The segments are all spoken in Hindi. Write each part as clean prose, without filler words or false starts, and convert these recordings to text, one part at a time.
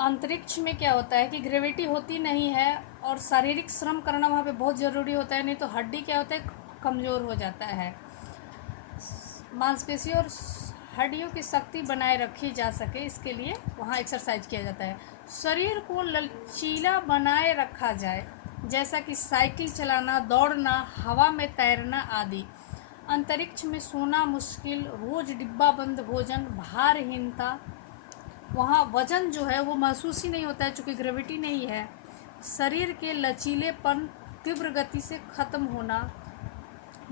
अंतरिक्ष में क्या होता है कि ग्रेविटी होती नहीं है और शारीरिक श्रम करना वहाँ पे बहुत ज़रूरी होता है, नहीं तो हड्डी क्या होता है, कमज़ोर हो जाता है। मांसपेशियों और हड्डियों की शक्ति बनाए रखी जा सके, इसके लिए वहाँ एक्सरसाइज किया जाता है। शरीर को लचीला बनाए रखा जाए, जैसा कि साइकिल चलाना, दौड़ना, हवा में तैरना आदि। अंतरिक्ष में सोना मुश्किल, रोज डिब्बाबंद भोजन, भारहीनता, वहाँ वजन जो है वो महसूस ही नहीं होता है चूँकि ग्रेविटी नहीं है। शरीर के लचीलेपन तीव्र गति से ख़त्म होना,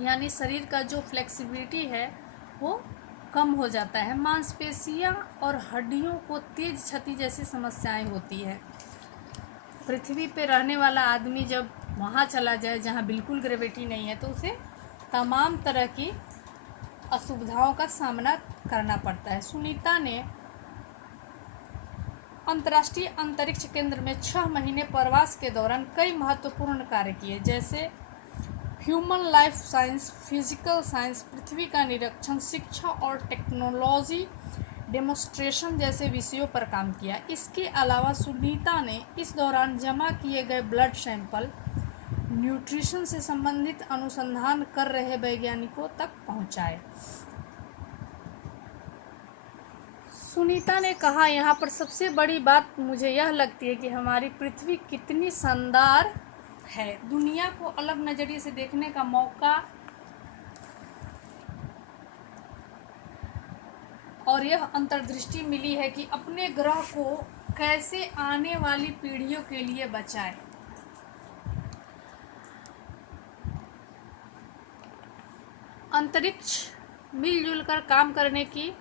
यानी शरीर का जो फ्लेक्सिबिलिटी है वो कम हो जाता है। मांसपेशियाँ और हड्डियों को तेज क्षति जैसी समस्याएं होती है। पृथ्वी पे रहने वाला आदमी जब वहाँ चला जाए जहाँ बिल्कुल ग्रेविटी नहीं है, तो उसे तमाम तरह की असुविधाओं का सामना करना पड़ता है। सुनीता ने अंतर्राष्ट्रीय अंतरिक्ष केंद्र में 6 महीने प्रवास के दौरान कई महत्वपूर्ण कार्य किए, जैसे human life science, physical science, पृथ्वी का निरीक्षण, शिक्षा और टेक्नोलॉजी डेमोन्स्ट्रेशन जैसे विषयों पर काम किया। इसके अलावा सुनीता ने इस दौरान जमा किए गए ब्लड सैंपल न्यूट्रिशन से संबंधित अनुसंधान कर रहे वैज्ञानिकों तक पहुंचाए। सुनीता ने कहा, यहाँ पर सबसे बड़ी बात मुझे यह लगती है कि हमारी पृथ्वी कितनी शानदार है। दुनिया को अलग नज़रिए से देखने का मौका और यह अंतर्दृष्टि मिली है कि अपने ग्रह को कैसे आने वाली पीढ़ियों के लिए बचाएं। अंतरिक्ष मिलजुल कर काम करने की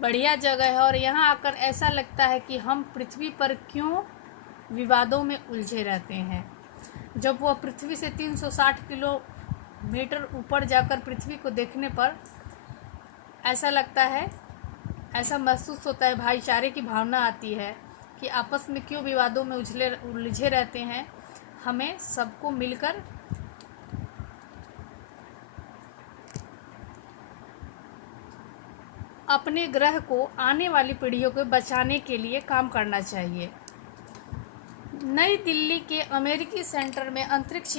बढ़िया जगह है और यहाँ आकर ऐसा लगता है कि हम पृथ्वी पर क्यों विवादों में उलझे रहते हैं। जब वह पृथ्वी से 360 किलोमीटर ऊपर जाकर पृथ्वी को देखने पर ऐसा लगता है, ऐसा महसूस होता है, भाईचारे की भावना आती है कि आपस में क्यों विवादों में उलझे रहते हैं। हमें सबको मिलकर अपने ग्रह को आने वाली पीढ़ियों को बचाने के लिए काम करना चाहिए। नई दिल्ली के अमेरिकी सेंटर में अंतरिक्ष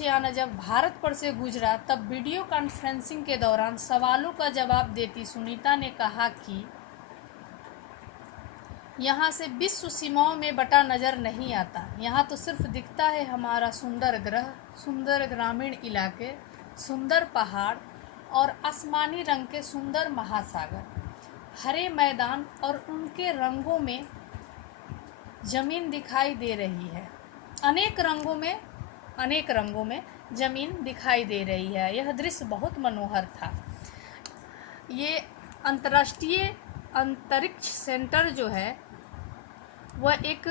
यान जब भारत पर से गुजरा, तब वीडियो कॉन्फ्रेंसिंग के दौरान सवालों का जवाब देती सुनीता ने कहा कि यहाँ से विश्व सीमाओं में बटा नज़र नहीं आता। यहाँ तो सिर्फ दिखता है हमारा सुंदर ग्रह, सुंदर ग्रामीण इलाके, सुंदर पहाड़ और आसमानी रंग के सुंदर महासागर, हरे मैदान और उनके रंगों में ज़मीन दिखाई दे रही है। अनेक रंगों में ज़मीन दिखाई दे रही है। यह दृश्य बहुत मनोहर था। ये अंतर्राष्ट्रीय अंतरिक्ष सेंटर जो है वह एक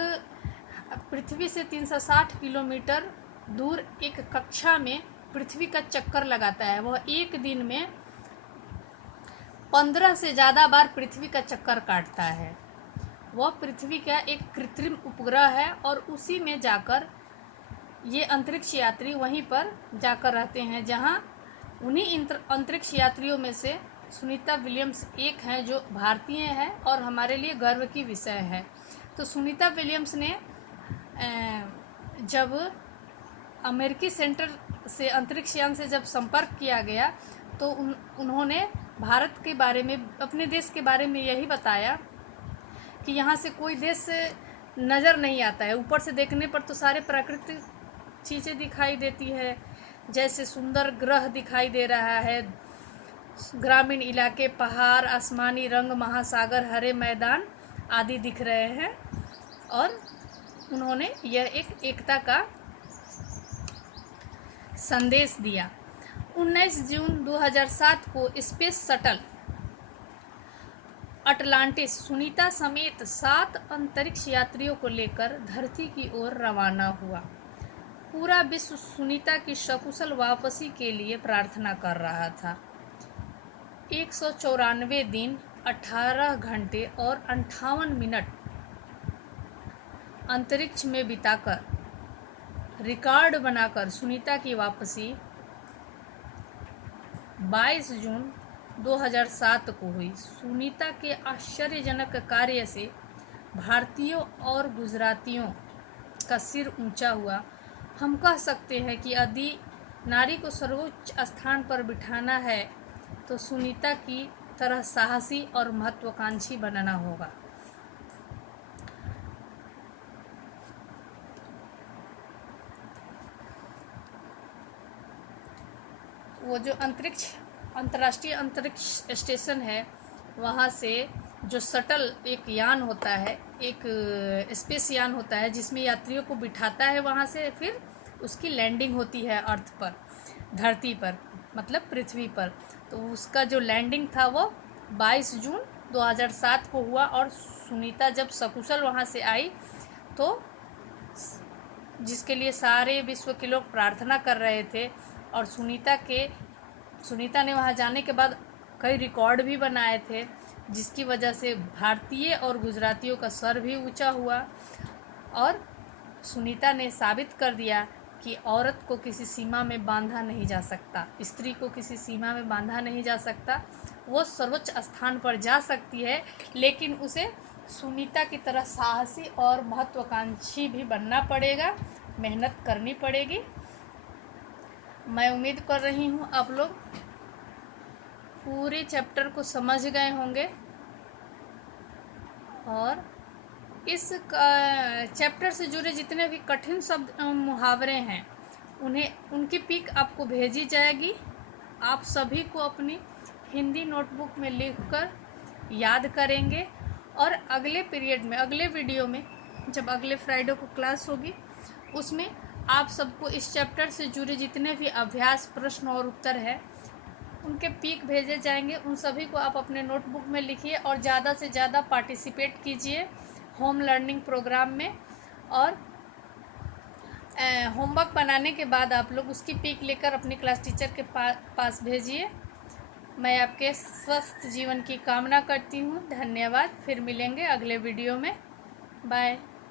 पृथ्वी से 360 किलोमीटर दूर एक कक्षा में पृथ्वी का चक्कर लगाता है। वह एक दिन में 15 से ज़्यादा बार पृथ्वी का चक्कर काटता है। वह पृथ्वी का एक कृत्रिम उपग्रह है और उसी में जाकर ये अंतरिक्ष यात्री वहीं पर जाकर रहते हैं, जहां उन्हीं अंतरिक्ष यात्रियों में से सुनीता विलियम्स एक हैं जो भारतीय है और हमारे लिए गर्व की विषय है। तो सुनीता विलियम्स ने जब अमेरिकी सेंटर से अंतरिक्ष यान से जब संपर्क किया गया तो उन्होंने भारत के बारे में, अपने देश के बारे में यही बताया कि यहाँ से कोई देश नज़र नहीं आता है। ऊपर से देखने पर तो सारे प्राकृतिक चीज़ें दिखाई देती है, जैसे सुंदर ग्रह दिखाई दे रहा है, ग्रामीण इलाके, पहाड़, आसमानी रंग, महासागर, हरे मैदान आदि दिख रहे हैं। और उन्होंने यह एक एकता का संदेश दिया। 19 जून 2007 को स्पेस शटल अटलांटिस सुनीता समेत 7 अंतरिक्ष यात्रियों को लेकर धरती की ओर रवाना हुआ। पूरा विश्व सुनीता की सकुशल वापसी के लिए प्रार्थना कर रहा था। 194 दिन, 18 घंटे और 58 मिनट अंतरिक्ष में बिताकर रिकॉर्ड बनाकर सुनीता की वापसी 22 जून 2007 को हुई। सुनीता के आश्चर्यजनक कार्य से भारतीयों और गुजरातियों का सिर ऊंचा हुआ। हम कह सकते हैं कि यदि नारी को सर्वोच्च स्थान पर बिठाना है तो सुनीता की तरह साहसी और महत्वाकांक्षी बनना होगा। वो जो अंतर्राष्ट्रीय अंतरिक्ष स्टेशन है, वहाँ से जो शटल एक यान होता है, एक स्पेस यान होता है जिसमें यात्रियों को बिठाता है, वहाँ से फिर उसकी लैंडिंग होती है अर्थ पर, धरती पर, मतलब पृथ्वी पर। तो उसका जो लैंडिंग था वो 22 जून 2007 को हुआ। और सुनीता जब सकुशल वहाँ से आई तो जिसके लिए सारे विश्व के लोग प्रार्थना कर रहे थे, और सुनीता ने वहाँ जाने के बाद कई रिकॉर्ड भी बनाए थे, जिसकी वजह से भारतीय और गुजरातियों का सर भी ऊंचा हुआ। और सुनीता ने साबित कर दिया कि औरत को किसी सीमा में बांधा नहीं जा सकता, स्त्री को किसी सीमा में बांधा नहीं जा सकता। वो सर्वोच्च स्थान पर जा सकती है, लेकिन उसे सुनीता की तरह साहसी और महत्वाकांक्षी भी बनना पड़ेगा, मेहनत करनी पड़ेगी। मैं उम्मीद कर रही हूँ आप लोग पूरे चैप्टर को समझ गए होंगे, और इस चैप्टर से जुड़े जितने भी कठिन शब्द मुहावरे हैं उनकी पिक आपको भेजी जाएगी। आप सभी को अपनी हिंदी नोटबुक में लिखकर याद करेंगे, और अगले पीरियड में, अगले वीडियो में, जब अगले फ्राइडे को क्लास होगी, उसमें आप सबको इस चैप्टर से जुड़े जितने भी अभ्यास, प्रश्न और उत्तर है उनके पिक भेजे जाएंगे। उन सभी को आप अपने नोटबुक में लिखिए और ज़्यादा से ज़्यादा पार्टिसिपेट कीजिए होम लर्निंग प्रोग्राम में। और होमवर्क बनाने के बाद आप लोग उसकी पिक लेकर अपनी क्लास टीचर के पास भेजिए। मैं आपके स्वस्थ जीवन की कामना करती हूँ। धन्यवाद। फिर मिलेंगे अगले वीडियो में। बाय।